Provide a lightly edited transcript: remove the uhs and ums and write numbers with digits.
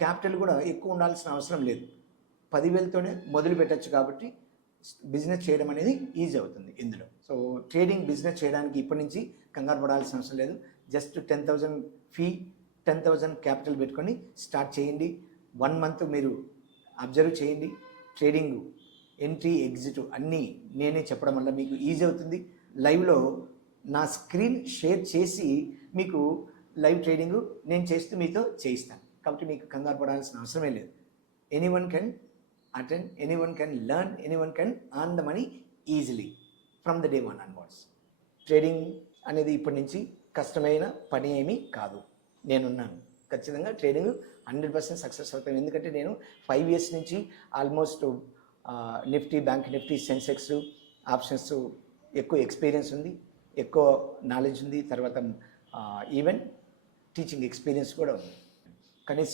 Capital కూడా ఎక్కువ ఉండాల్సిన అవసరం లేదు. 10,000తోనే మొదలు పెట్టచ్చు కాబట్టి బిజినెస్ చేయడం అనేది ఈజీ అవుతుంది ఇందులో. సో ట్రేడింగ్ బిజినెస్ చేయడానికి ఇప్పటి నుంచి కంగారు పడాల్సిన అవసరం లేదు. జస్ట్ 10,000 ఫీ, 10,000 క్యాపిటల్ పెట్టుకొని స్టార్ట్ చేయండి. 1 మంత్ మీరు అబ్జర్వ్ చేయండి. ట్రేడింగ్ ఎంట్రీ ఎగ్జిట్ అన్నీ నేనే చెప్పడం వల్ల మీకు ఈజీ అవుతుంది. లైవ్లో నా స్క్రీన్ షేర్ చేసి మీకు లైవ్ ట్రేడింగ్ నేను చేస్తూ మీతో చేయిస్తాను. కాబట్టి మీకు కంగారు పడాల్సిన అవసరమే లేదు. Anyone can attend, anyone can learn, anyone can earn the money easily from the day 1 onwards. Trading అనేది ఇప్పటి నుంచి కష్టమైన పని ఏమీ కాదు. నేనున్నాను. ఖచ్చితంగా ట్రేడింగ్ 100% సక్సెస్ అవుతాను. ఎందుకంటే నేను 5 years నుంచి almost Nifty, bank Nifty, Sensex, options ఎక్కువ ఎక్స్పీరియన్స్ ఉంది, ఎక్కువ నాలెడ్జ్ ఉంది. తర్వాత ఈవెన్ టీచింగ్ ఎక్స్పీరియన్స్ కూడా ఉంది. కానీ